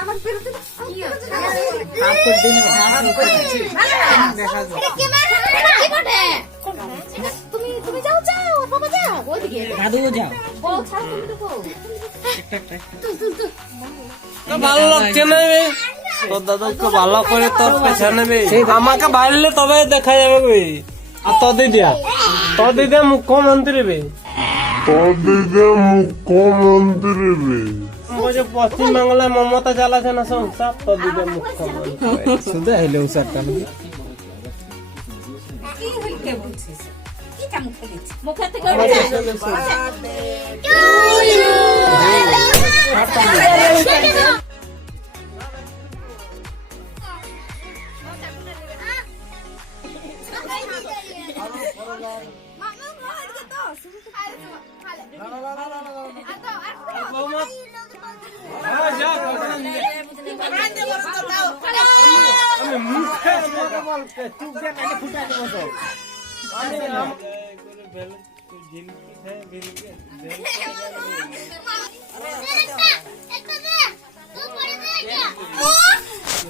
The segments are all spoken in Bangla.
আমার বেরোতে কি হচ্ছে আপকো দিন ভাড়া করছি দেখা যাবে এটা ক্যামেরা কি বটে তুমি তুমি যাও যাও বাবা যাও ওইদিকে দাদু যাও ও ছাড়ো তুমি দেখো তো ভালো লাগছে না বে তোর দাদাকে ভালো করে তোর পেছনে বে আমাকে বাইরলে তবে দেখা যাবে বে আর তোর দিদা মুখ্যমন্ত্রী বে বলছে পশ্চিম বাংলায় মমতা চালাচ্ছে না সংসার তোর দিদা মুখ্যমন্ত্রী শুধু আইলে উসারটা কি হইকে বুঝছিস কি চামুক খেলিস মুখে থেকে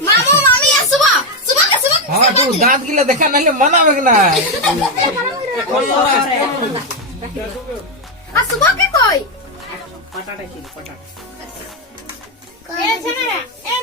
মামু মামি আসবা সুবা সুবা হ্যাঁ তো দাঁত গিলা দেখা নাইলে মানাবে না আসবা কে কই পাটাটা কি পাটা এ ছেলেরা এ